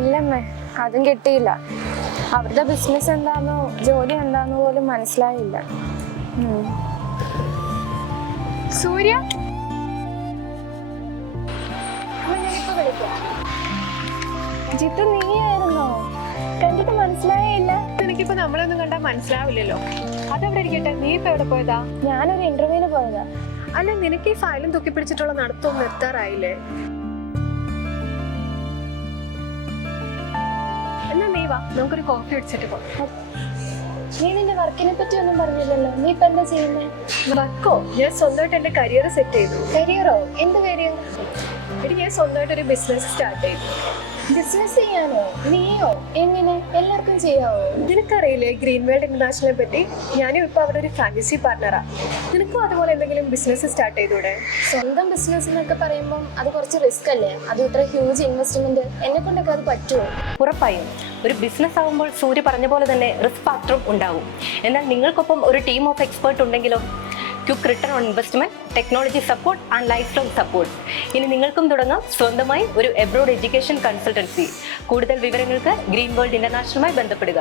ഇല്ലമ്മേ അതും കിട്ടിയില്ല. അവരുടെ ബിസിനസ് എന്താണെന്നോ ജോലി എന്താണെന്നോ പോലും മനസ്സിലായില്ല. സൂര്യ? ജിത്തു നീയായിരുന്നോ? കണ്ടിട്ട് മനസ്സിലായില്ല. എനിക്കിപ്പോ നമ്മളൊന്നും കണ്ടാൽ മനസ്സിലാവില്ലല്ലോ. അതവിടെ ഇരിക്കട്ടെ? നീ ഇപ്പൊ എവിടെ പോയതാ? ഞാനൊരു ഇന്റർവ്യൂവിന് പോയതാ. അല്ല നിനക്ക് ഈ ഫയലും തൂക്കി പിടിച്ചിട്ടുള്ള നടത്തം നിർത്താറായില്ലേ? നീ വാ നമുക്കൊരു കോഫി അടിച്ചിട്ട് പോകാം നീ നിന്റെ വർക്കിനെ പറ്റി ഒന്നും പറഞ്ഞില്ലല്ലോ. നീ ഇപ്പൊ എന്താ ചെയ്യുന്നേ? വർക്കോ? ഞാൻ സ്വന്തമായിട്ട് എന്റെ കരിയർ സെറ്റ് ചെയ്തു. കരിയറോ? എന്ത് കരിയർ? എടി ഞാൻ സ്വന്തമായിട്ട് ഒരു ബിസിനസ് സ്റ്റാർട്ട് ചെയ്തു. ബിസിനസ് ചെയ്യാനോ? നീയോ? എങ്ങനെ? എല്ലാവർക്കും ചെയ്യാവോ? നിനക്കറിയില്ലേ ഗ്രീൻ വേൾഡ് ഇന്റർനാഷണലിനെ പറ്റി? ഞാനും ഇപ്പൊ അവരുടെ ഒരു ഫ്രാഞ്ചൈസി പാർട്ണറാ നിനക്കും അതുപോലെ എന്തെങ്കിലും ബിസിനസ് സ്റ്റാർട്ട് ചെയ്തൂടെ? സ്വന്തം ബിസിനസ് എന്നൊക്കെ പറയുമ്പോൾ അത് കുറച്ച് റിസ്ക് അല്ലേ? അത് ഇത്ര ഹ്യൂജ് ഇൻവെസ്റ്റ്മെന്റ് എന്നെ കൊണ്ടൊക്കെ അത് പറ്റുമോ ഉറപ്പായും. ഒരു ബിസിനസ് ആകുമ്പോൾ സൂര്യ പറഞ്ഞ പോലെ തന്നെ റിസ്ക് ഫാക്ടറും ഉണ്ടാവും. എന്നാൽ നിങ്ങൾക്കൊപ്പം ഒരു ടീം ഓഫ് എക്സ്പേർട്ട് ഉണ്ടെങ്കിലോ? Quick return on investment technology support and life long support ഇനി നിങ്ങൾക്കും തുടങ്ങാം സ്വന്തമായി ഒരു എബ്രോഡ് എഡ്യൂക്കേഷൻ കൺസൾട്ടൻസി കൂടുതൽ വിവരങ്ങൾക്ക് ഗ്രീൻ വേൾഡ് ഇന്റർനാഷണലുമായി ബന്ധപ്പെടുക.